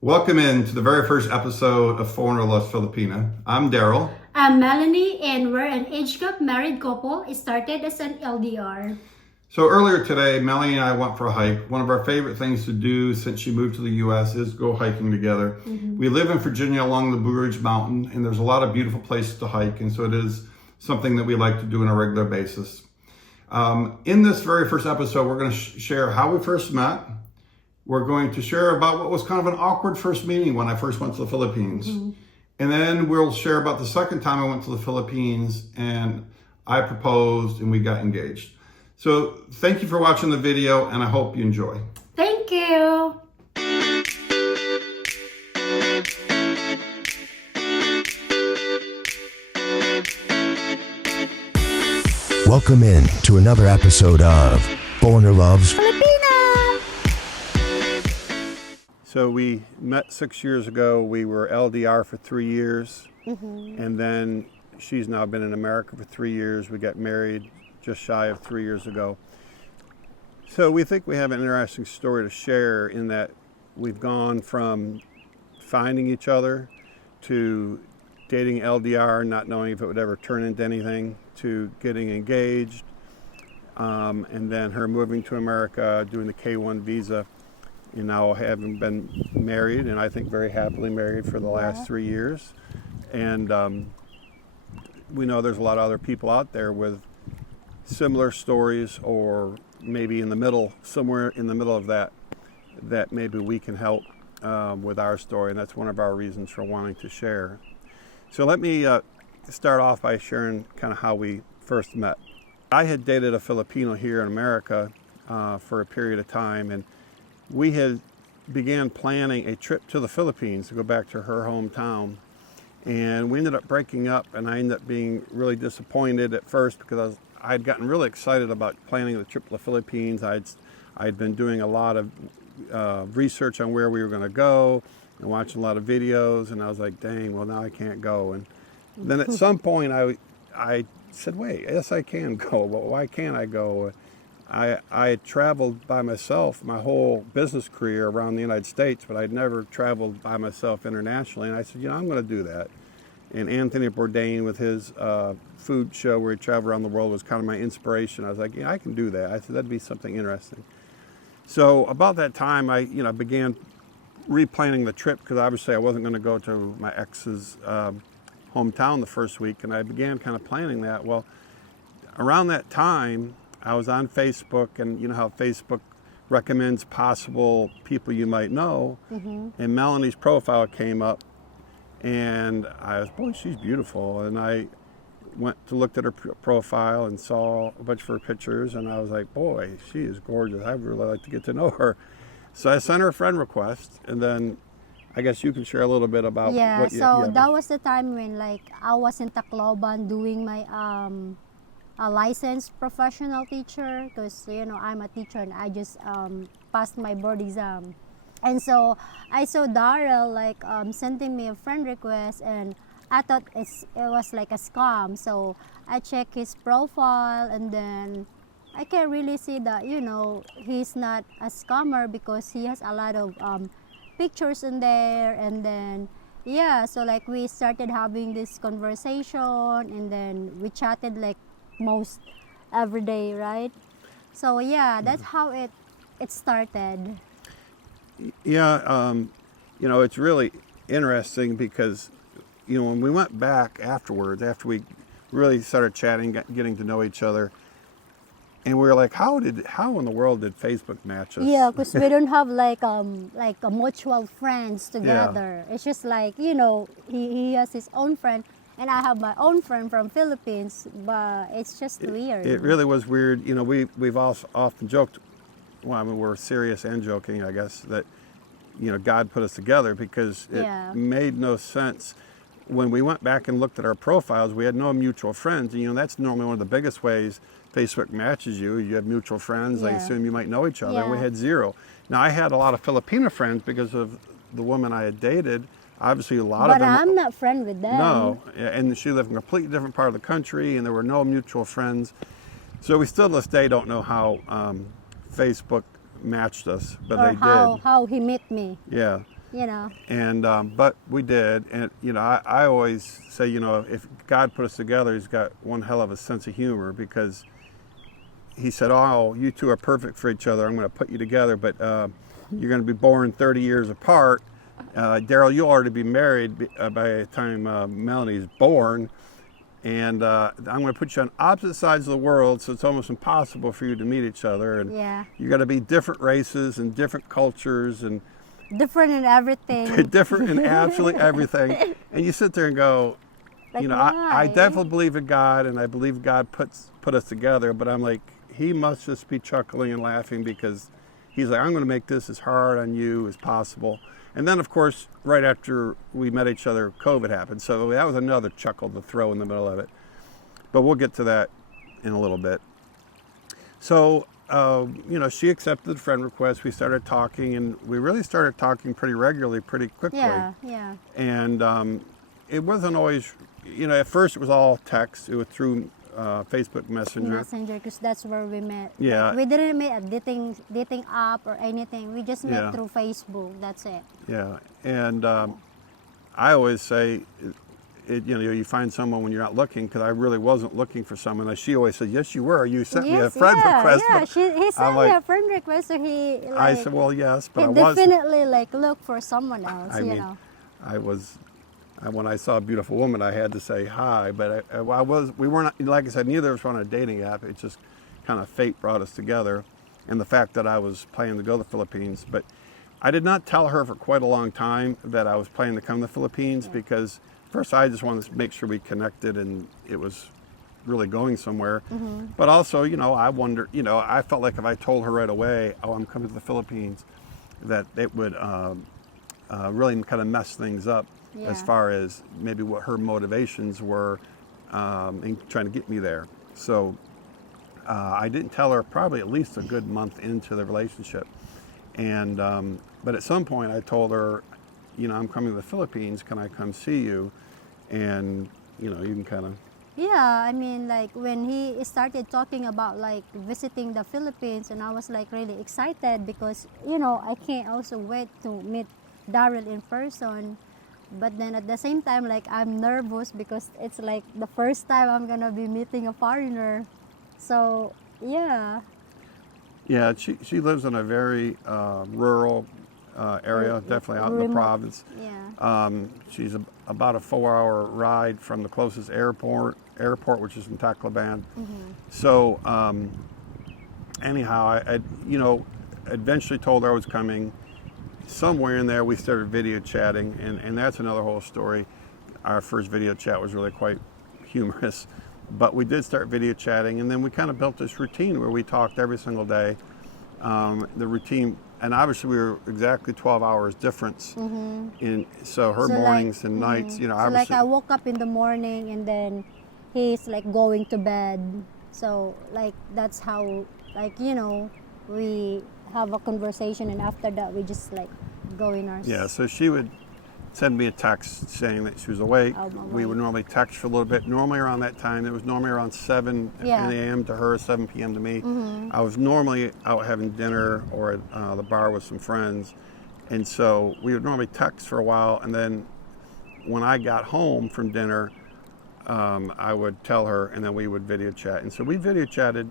Welcome in to the very first episode of Foreigner Loves Filipina. I'm Daryl. I'm Melanie, and we're an age group married couple. It started as an LDR. So earlier today, Melanie and I went for a hike. One of our favorite things to do since she moved to the U.S. is go hiking together. We live in Virginia along the Blue Ridge Mountain, and there's a lot of beautiful places to hike, and so it is something that we like to do on a regular basis. In this very first episode, we're going to share how we first met. We're going to share about what was kind of an awkward first meeting when I first went to the Philippines. And then we'll share about the second time I went to the Philippines and I proposed and we got engaged. So thank you for watching the video and I hope you enjoy. Thank you. Welcome in to another episode of Foreigner Loves Filipina. So we met 6 years ago. We were LDR for 3 years. And then she's now been in America for 3 years. We got married just shy of 3 years ago. So we think we have an interesting story to share in that we've gone from finding each other to dating LDR, not knowing if it would ever turn into anything, to getting engaged, and then her moving to America, doing the K-1 visa, and now having been married, and I think very happily married for the last 3 years. And we know there's a lot of other people out there with similar stories, or maybe in the middle, somewhere in the middle of that maybe we can help with our story, and that's one of our reasons for wanting to share. So let me start off by sharing kind of how we first met. I had dated a Filipino here in America for a period of time, and we had began planning a trip to the Philippines to go back to her hometown. And we ended up breaking up, and I ended up being really disappointed at first because I'd gotten really excited about planning the trip to the Philippines. I'd been doing a lot of research on where we were going to go and watching a lot of videos, and I was like, dang, well, now I can't go. And then at some point I said, wait, yes, I can go, but why can't I go? I had traveled by myself my whole business career around the United States, but I'd never traveled by myself internationally. And I said, I'm going to do that. And Anthony Bourdain, with his food show where he traveled around the world, was kind of my inspiration. I was like, I can do that. I said, that'd be something interesting. So about that time, I began replanning the trip, because obviously I wasn't going to go to my ex's hometown the first week, and I began kind of planning that. Well, around that time, I was on Facebook, and you know how Facebook recommends possible people you might know, and Melanie's profile came up, and I was, boy, she's beautiful, and I went to look at her profile and saw a bunch of her pictures, and I was like, boy, she is gorgeous. I'd really like to get to know her. So I sent her a friend request, and then I guess you can share a little bit about what you... So that was the time when I was in Tacloban doing my a licensed professional teacher, because I'm a teacher and I just passed my board exam. And so I saw Daryl sending me a friend request, and I thought it was like a scam. So I checked his profile, and then I can really see that he's not a scammer, because he has a lot of pictures in there. And then so we started having this conversation, and then we chatted most every day, right? So that's how it started. It's really interesting because when we went back afterwards, after we really started chatting, getting to know each other, and we were like, how in the world did Facebook match us? Yeah, because we don't have a mutual friends together. It's just he has his own friend, and I have my own friend from Philippines, but it's just weird. It really was weird. We've also often joked, well, I mean, we're serious and joking, I guess, that God put us together, because it made no sense. When we went back and looked at our profiles, we had no mutual friends, and that's normally one of the biggest ways Facebook matches you. You have mutual friends. I assume you might know each other. And we had zero. Now, I had a lot of Filipino friends because of the woman I had dated. Obviously, a lot of them. But I'm not friend with them. No, and she lived in a completely different part of the country, and there were no mutual friends. So we still to this day don't know how Facebook matched us, but or they how, did. how he met me. Yeah. you know. And but we did, and you know, I always say, you know, if God put us together, He's got one hell of a sense of humor, because He said, "Oh, you two are perfect for each other. I'm going to put you together, but you're going to be born 30 years apart. Daryl, you'll already be married by the time Melanie's born, and I'm going to put you on opposite sides of the world, so it's almost impossible for you to meet each other. And Yeah. you're going to be different races and different cultures and Different in everything. different in absolutely everything." And you sit there and go, Like, you know, why? I definitely believe in God, and I believe God put us together, but I'm like, He must just be chuckling and laughing, because He's like, I'm going to make this as hard on you as possible. And then, of course, right after we met each other, COVID happened. So that was another chuckle to throw in the middle of it. But we'll get to that in a little bit. So, you know, she accepted the friend request. We started talking, and we really started talking pretty regularly, pretty quickly. Yeah, yeah. And it wasn't always, you know, at first it was all text. It was through Facebook Messenger. Messenger, because that's where we met. Yeah. We didn't meet at dating app or anything. We just met Yeah. through Facebook. That's it. Yeah, and I always say, you know, you find someone when you're not looking, because I really wasn't looking for someone. And she always said, "Yes, you were. You sent me a friend request." Yeah, but he sent I'm me like- a friend request, so he like, I said, "Well, yes, but he I was." definitely like look for someone else, I you mean, know. when I saw a beautiful woman, I had to say hi. But we weren't, like I said, neither of us were on a dating app. It just kind of fate brought us together, and the fact that I was planning to go to the Philippines. But I did not tell her for quite a long time that I was planning to come to the Philippines, because first I just wanted to make sure we connected and it was really going somewhere. But also, you know, I wondered, you know, I felt like if I told her right away, "Oh, I'm coming to the Philippines," that it would really kind of mess things up as Yeah. far as maybe what her motivations were in trying to get me there. So I didn't tell her probably at least a good month into the relationship. And but at some point I told her, you know, "I'm coming to the Philippines. Can I come see you?" And, you know, you can kind of... Yeah, I mean, like when he started talking about like visiting the Philippines, and I was like really excited, because you know I can't also wait to meet Daryl in person. But then at the same time, like I'm nervous, because it's like the first time I'm gonna be meeting a foreigner. So yeah. Yeah, she lives in a very rural area, definitely out in the Remote. province. Yeah. She's about a 4-hour ride from the closest airport, which is in Tacloban. So anyhow, I, you know, eventually told her I was coming. Somewhere in there, we started video chatting, and that's another whole story. Our first video chat was really quite humorous, but we did start video chatting, and then we kind of built this routine where we talked every single day. The routine, and obviously we were exactly 12 hours difference. So her So, like, mornings and nights, you know, So like obviously. I woke up in the morning, and then he's like going to bed. So like that's how, like, you know, we have a conversation, and after that we just like go in our Yeah, so she would send me a text saying that she was awake. I'm awake. We would normally text for a little bit. Normally around that time, it was normally around 7 Yeah. a.m. to her, 7 p.m. to me. I was normally out having dinner or at the bar with some friends. And so we would normally text for a while. And then when I got home from dinner, I would tell her, and then we would video chat. And so we video chatted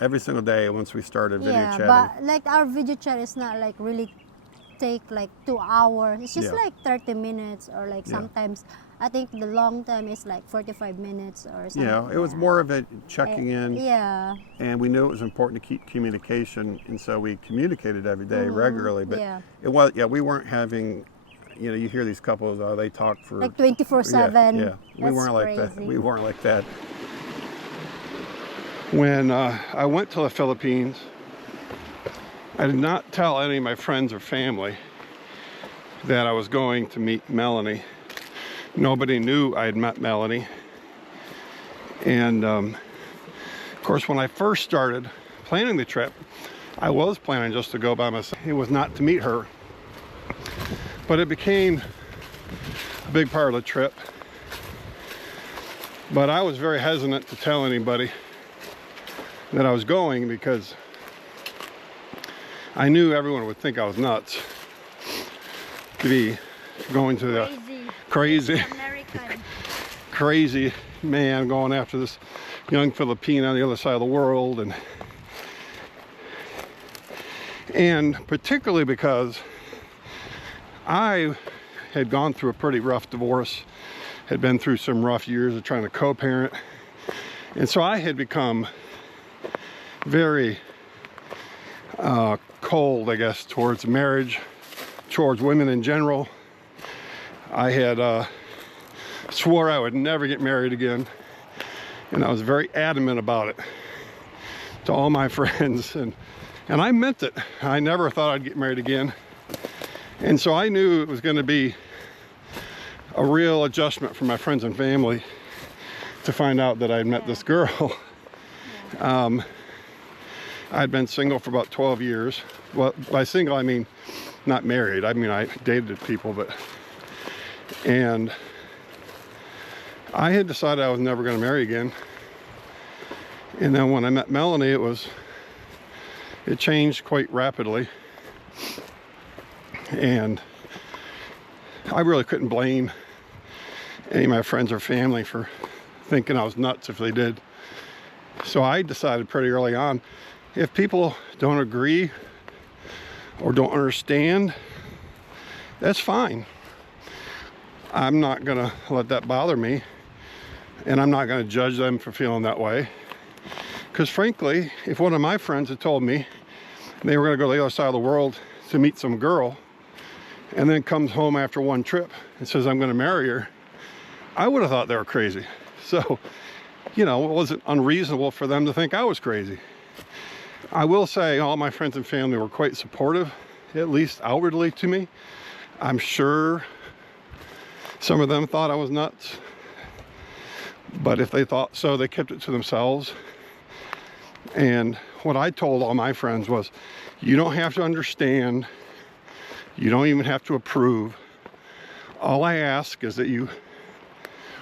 every single day once we started video yeah, chatting. but like our video chat is not like really take like 2 hours. It's just Yeah. like 30 minutes, or like Yeah. sometimes I think the long time is like 45 minutes or something. Yeah, it was more of a checking in. Yeah. And we knew it was important to keep communication, and so we communicated every day regularly. But yeah. it was, yeah, we weren't having, you know, you hear these couples, they talk for Like 24/7. Yeah, we That's weren't like that. crazy. We weren't like that. When I went to the Philippines, I did not tell any of my friends or family that I was going to meet Melanie. Nobody knew I had met Melanie. And of course, when I first started planning the trip, I was planning just to go by myself. It was not to meet her, but it became a big part of the trip. But I was very hesitant to tell anybody that I was going, because I knew everyone would think I was nuts. to be going to the crazy American. crazy man going after this young Filipina on the other side of the world, and particularly because I had gone through a pretty rough divorce, had been through some rough years of trying to co-parent, and so I had become very cold, I guess, towards marriage, towards women in general. I had swore I would never get married again, and I was very adamant about it to all my friends, and I meant it. I never thought I'd get married again, and so I knew it was going to be a real adjustment for my friends and family to find out that I'd met this girl. I'd been single for about 12 years. Well, by single I mean not married. I mean I dated people, and I had decided I was never going to marry again. And then when I met Melanie, it changed quite rapidly. And I really couldn't blame any of my friends or family for thinking I was nuts if they did. So I decided pretty early on, if people don't agree or don't understand, that's fine. I'm not gonna let that bother me, and I'm not gonna judge them for feeling that way. Because frankly, if one of my friends had told me they were gonna go to the other side of the world to meet some girl, and then comes home after one trip and says, I'm gonna marry her, I would have thought they were crazy. So, you know, it wasn't unreasonable for them to think I was crazy. I will say all my friends and family were quite supportive, at least outwardly to me. I'm sure some of them thought I was nuts, but if they thought so, they kept it to themselves. And what I told all my friends was, you don't have to understand, you don't even have to approve. All I ask is that you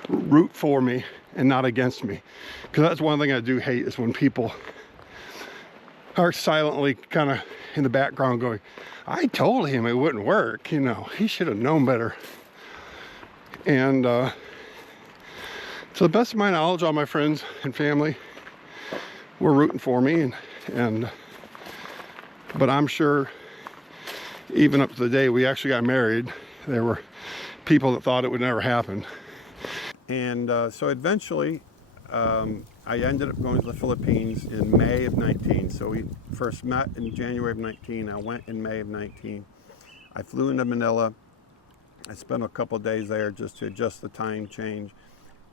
root for me and not against me. Because that's one thing I do hate, is when people are silently kind of in the background going, I told him it wouldn't work, you know, he should have known better. And to the best of my knowledge, all my friends and family were rooting for me, but I'm sure even up to the day we actually got married, there were people that thought it would never happen. And so eventually I ended up going to the Philippines in May of 19. So we first met in January of 19. I went in May of 19. I flew into Manila. I spent a couple of days there just to adjust the time change,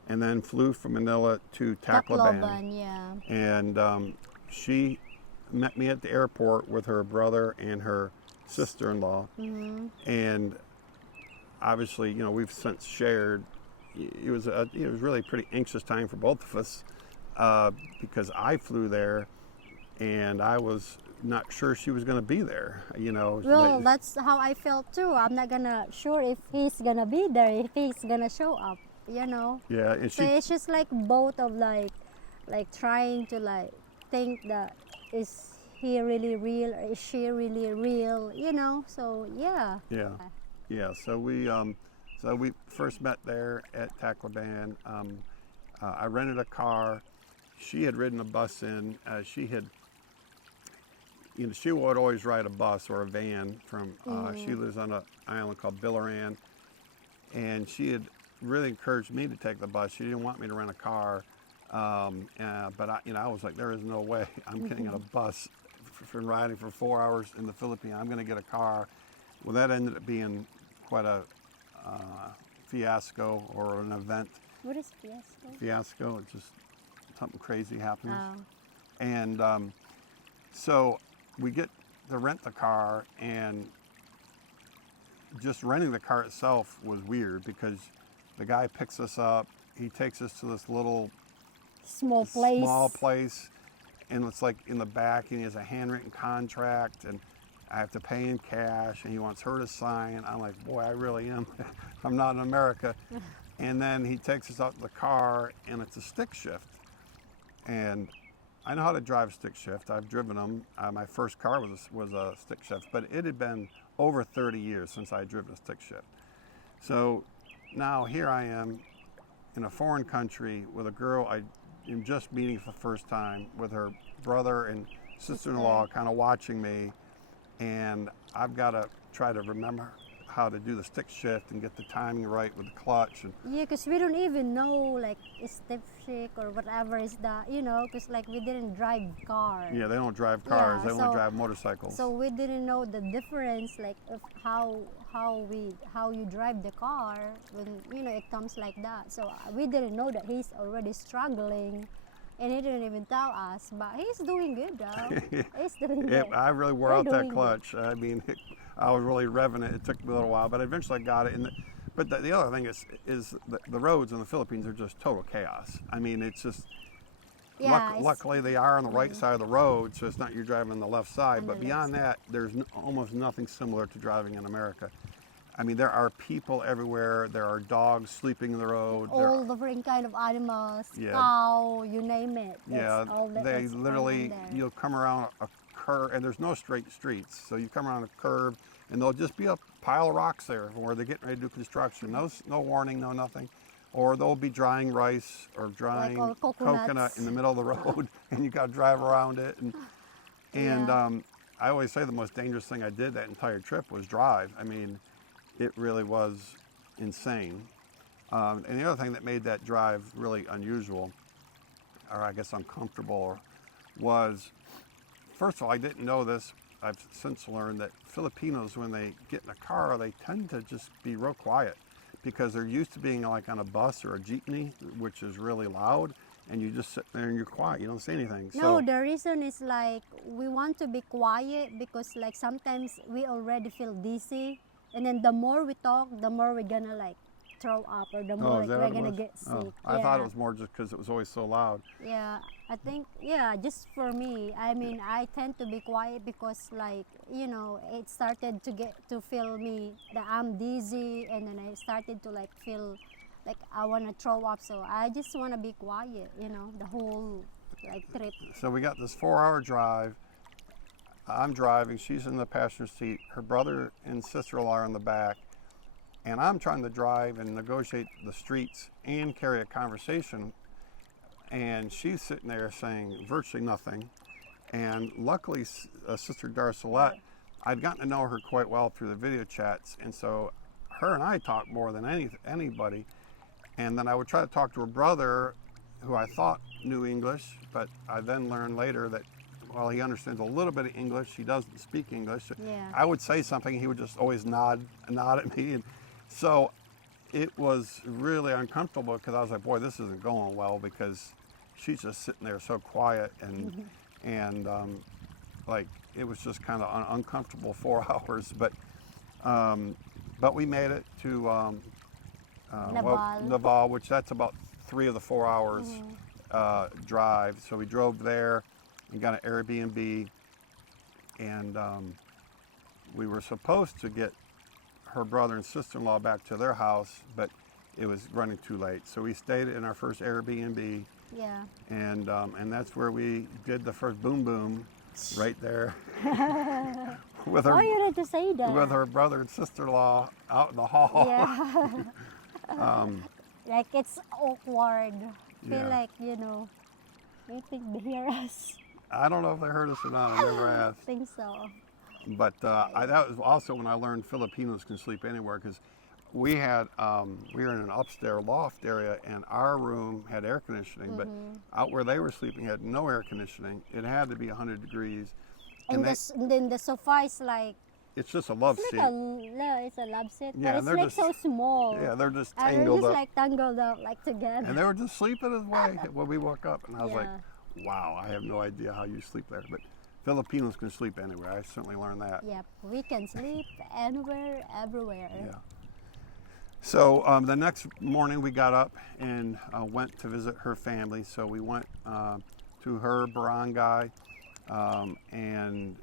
and then flew from Manila to Tacloban. Yeah. And she met me at the airport with her brother and her sister-in-law. Mm-hmm. And obviously, you know, we've since shared. It was really a pretty anxious time for both of us, because I flew there and I was not sure she was going to be there, you know. Well, that's how I felt too. I'm not gonna sure if he's gonna be there, if he's gonna show up, you know. Yeah, and so it's just like both of like trying to like think that is he really real or is she really real, you know. So yeah. So we first met there at Tacloban. I rented a car. She had ridden a bus in. She would always ride a bus or a van from, she lives on an island called Bilaran, and she had really encouraged me to take the bus. She didn't want me to rent a car, but I was like, there is no way I'm getting on a bus for riding for 4 hours in the Philippines. I'm going to get a car. Well, that ended up being quite a fiasco, or an event. What is fiasco? Fiasco, it's just something crazy happens. And so we get to rent the car, and just renting the car itself was weird, because the guy picks us up, he takes us to this little small place, and it's like in the back, and he has a handwritten contract, and I have to pay in cash, and he wants her to sign. I'm like, boy, I really am. I'm not in America. And then he takes us out to the car, and it's a stick shift. And I know how to drive stick shift. I've driven them. My first car was a stick shift, but it had been over 30 years since I had driven a stick shift. So now here I am in a foreign country with a girl I am just meeting for the first time, with her brother and sister-in-law kind of watching me, and I've got to try to remember how to do the stick shift and get the timing right with the clutch. And Yeah, because we don't even know like stick shift or whatever is the, because like we didn't drive car. yeah, they don't drive cars; Yeah, they only drive motorcycles. So we didn't know the difference, like of how you drive the car when it comes like that. So we didn't know that he's already struggling, and he didn't even tell us. But he's doing good though. He's doing good. I really wore We're out that doing clutch. I mean, I was really revving it. It took me a little while, but eventually I got it. But the other thing is the roads in the Philippines are just total chaos. I mean, it's just, Yeah, luckily they are on the right side of the road, so it's not you're driving on the left side. On But the beyond that, there's almost nothing similar to driving in America. I mean, there are people everywhere. There are dogs sleeping in the road. all different kind of animals, Yeah. cow, you name it. Yeah, they it's all literally, in there. you'll come around a curve, and there's no straight streets. So you come around a curve, and there'll just be a pile of rocks there where they're getting ready to do construction. No warning, no nothing. Or they'll be drying rice or drying all coconut coconuts. in the middle of the road, and you got to drive around it. And Yeah. I always say the most dangerous thing I did that entire trip was drive. I mean, it really was insane. And the other thing that made that drive really unusual, or I guess uncomfortable, was, first of all, I didn't know this. I've since learned that Filipinos, when they get in a car, they tend to just be real quiet because they're used to being like on a bus or a jeepney, which is really loud, and you just sit there and you're quiet. You don't say anything. No, the reason is like we want to be quiet because like sometimes we already feel dizzy, and then the more we talk, the more we're gonna like throw up, or the more is like that we're what it gonna was? get sick. Oh, I thought it was more just because it was always so loud. Yeah, I think, yeah, just for me, I mean, I tend to be quiet because like, it started to feel me that I'm dizzy, and then I started to like feel like I want to throw up. So I just want to be quiet, the whole like trip. So we got this 4-hour drive. I'm driving, she's in the passenger seat, her brother and sister-in-law are in the back, and I'm trying to drive and negotiate the streets and carry a conversation, and she's sitting there saying virtually nothing. And luckily, Sister Darcelette, I'd gotten to know her quite well through the video chats, and so her and I talked more than anybody. And then I would try to talk to her brother, who I thought knew English, but I then learned later that, well, he understands a little bit of English. He doesn't speak English. Yeah. I would say something, he would just always nod at me. And so it was really uncomfortable because I was like, boy, this isn't going well, because she's just sitting there so quiet, and like it was just kind of uncomfortable 4 hours. But we made it to Naval, which that's about 3 of the 4 hours drive. So we drove there and got an Airbnb, and we were supposed to get her brother and sister-in-law back to their house, but it was running too late. So we stayed in our first Airbnb, Yeah. and that's where we did the first boom boom, right there, with Oh, you had to say that. with her brother and sister-in-law out in the hall. Yeah. Like it's awkward. Feel Yeah. like, you think they hear us. I don't know if they heard us or not. I never I asked. think so. But that was also when I learned Filipinos can sleep anywhere, because we were in an upstairs loft area, and our room had air conditioning, but out where they were sleeping had no air conditioning. It had to be 100 degrees. And then the sofa is like, It's just a love it's seat. like it's a love seat, Yeah, but it's they're like just- so small. Yeah, they're just And they're tangled just up. like tangled up, like together. And they were just sleeping away when we woke up, and I was Yeah. like, wow, I have no idea how you sleep there. But Filipinos can sleep anywhere. I certainly learned that. Yep, we can sleep anywhere, everywhere. Yeah. So the next morning we got up and went to visit her family. So we went to her barangay and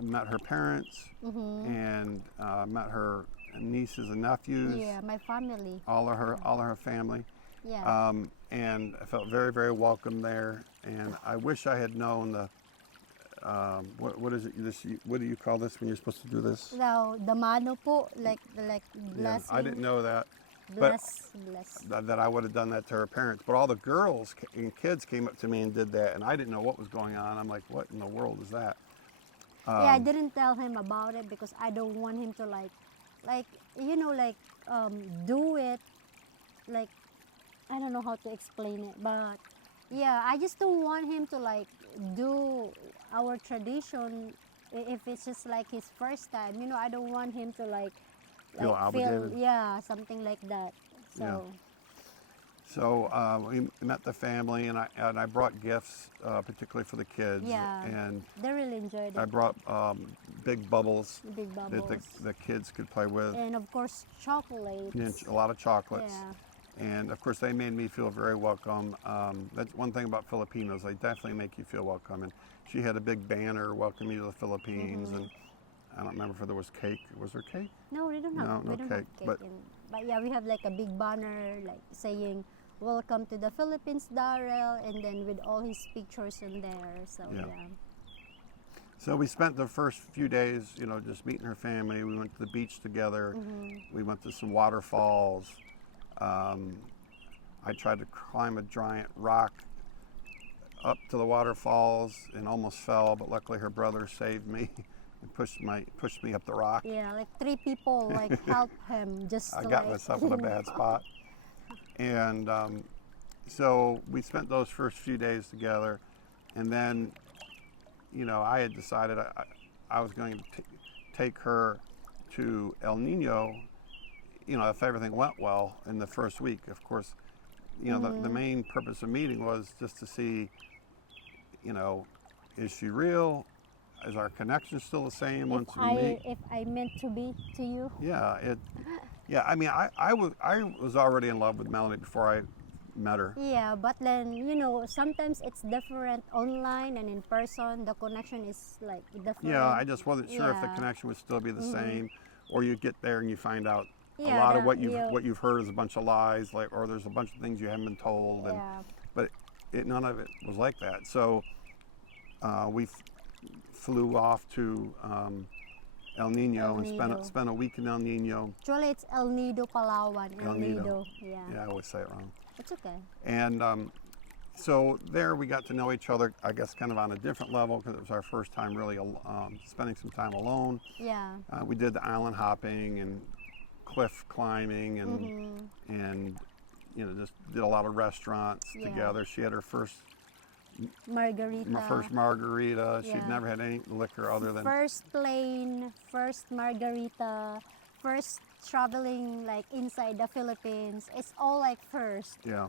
met her parents, and met her nieces and nephews. Yeah, my family. All of her family. Yeah. And I felt very, very welcome there. And I wish I had known what is it? What do you call this when you're supposed to do this? Now, the mano po, like Yeah, blessing. I didn't know that. Bless. That I would have done that to her parents. But all the girls and kids came up to me and did that, and I didn't know what was going on. I'm like, what in the world is that? Yeah, I didn't tell him about it because I don't want him to like do it. Like, I don't know how to explain it, but yeah, I just don't want him to like do our tradition if it's just like his first time. I don't want him to Feel obligated? yeah, something like that. So So we met the family, and I brought gifts, particularly for the kids. yeah, And they really enjoyed it. I brought big bubbles Big that bubbles. the kids could play with, And of course, chocolates. and a lot of chocolates. Yeah. And of course, they made me feel very welcome. That's one thing about Filipinos; they definitely make you feel welcome. And she had a big banner welcoming you to the Philippines, and I don't remember if there was cake. Was there cake? No, we don't have. No we don't cake, have cake. but- But yeah, we have like a big banner like saying "Welcome to the Philippines, Darrell," and then with all his pictures in there. So Yeah. yeah. So we spent the first few days, just meeting her family. We went to the beach together. We went to some waterfalls. I tried to climb a giant rock up to the waterfalls and almost fell, but luckily her brother saved me and pushed me up the rock. Yeah, like 3 people like help him just I to, got like, myself in a bad spot. And so we spent those first few days together. And then, I had decided I was going to take her to El Nino, if everything went well in the first week. Of course, the main purpose of meeting was just to see, is she real? Is our connection still the same once we meet? If I meant to be to you. Yeah, I mean, I was already in love with Melanie before I met her. Yeah, but then sometimes it's different online and in person. The connection is like different. Yeah, I just wasn't sure if the Yeah. connection would still be the same, or you get there and you find out a Yeah, lot of the- what you've heard is a bunch of lies, or there's a bunch of things you haven't been told, Yeah. but none of it was like that. So we flew off to El Nino El and Nido. spent a week in El Nino. Actually, it's El Nido, Palawan. El Nido. Yeah. Yeah, I always say it wrong. It's okay. And so there we got to know each other, I guess, kind of on a different level because it was our first time really spending some time alone. Yeah. We did the island hopping and cliff climbing and just did a lot of restaurants Yeah. together. She had her first Margarita. margarita. She'd Yeah. never had any liquor other than First plane, first margarita, first traveling like inside the Philippines. It's all like first. yeah.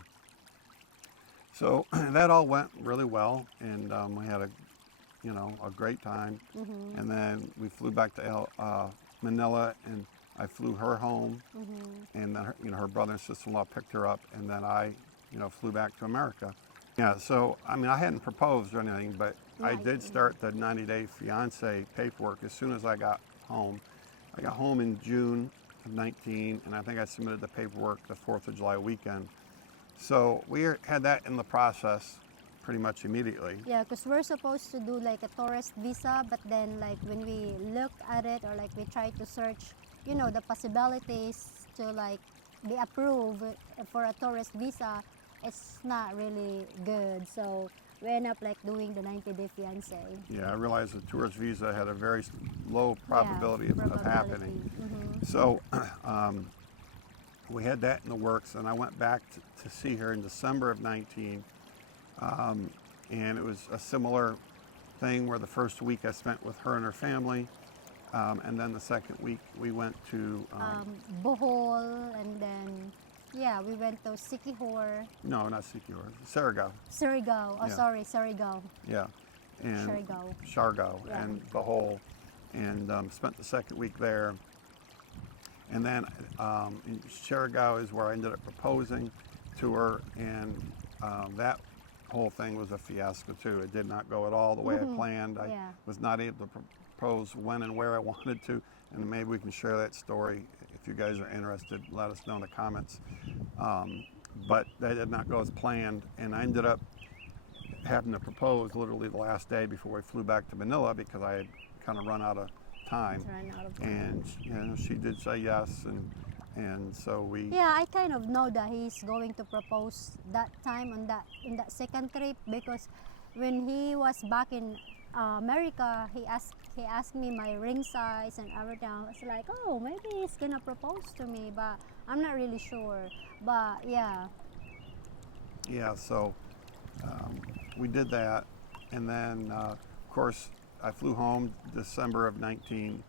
So that all went really well, and we had a great time. And then we flew back to Manila, and I flew her home, and then her brother and sister-in-law picked her up, and then I flew back to America. Yeah, so I mean, I hadn't proposed or anything, but I Right. did start the 90-day fiance paperwork as soon as I got home. I got home in June of 19, and I think I submitted the paperwork the 4th of July weekend. So we had that in the process pretty much immediately. Yeah, because we're supposed to do like a tourist visa, but then like when we look at it or like we try to search, the possibilities to like be approved for a tourist visa, it's not really good. So we end up like doing the 90-day fiance. Yeah, I realized the tourist visa had a very low probability of happening. So we had that in the works, and I went back to see her in December of 19. And it was a similar thing where the first week I spent with her and her family. And then the second week we went to, Bohol, and then we went to Siquijor, no, not Siquijor, Surigao. Surigao. Oh, Yeah. sorry, Surigao. Yeah. And Siargao Yeah. and Bohol, and spent the second week there. And then in Siargao is where I ended up proposing to her, and that whole thing was a fiasco too. It did not go at all the way I planned. I Yeah. was not able to propose when and where I wanted to, and maybe we can share that story if you guys are interested. Let us know in the comments. But that did not go as planned, and I ended up having to propose literally the last day before we flew back to Manila because I had kind of run out of time. Ran out of time. And you know, she did say yes, and so we. Yeah, I kind of know that he's going to propose that time on that in that second trip, because when he was back in America, he asked me my ring size and everything. I was like, oh, maybe he's gonna propose to me, but I'm not really sure. But yeah. Yeah, so we did that, and then of course I flew home December of 19,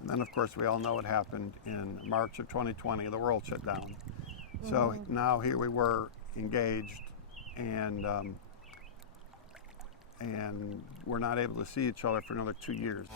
and then of course we all know what happened in March of 2020. The world shut down. So now here we were engaged, and we're not able to see each other for another 2 years.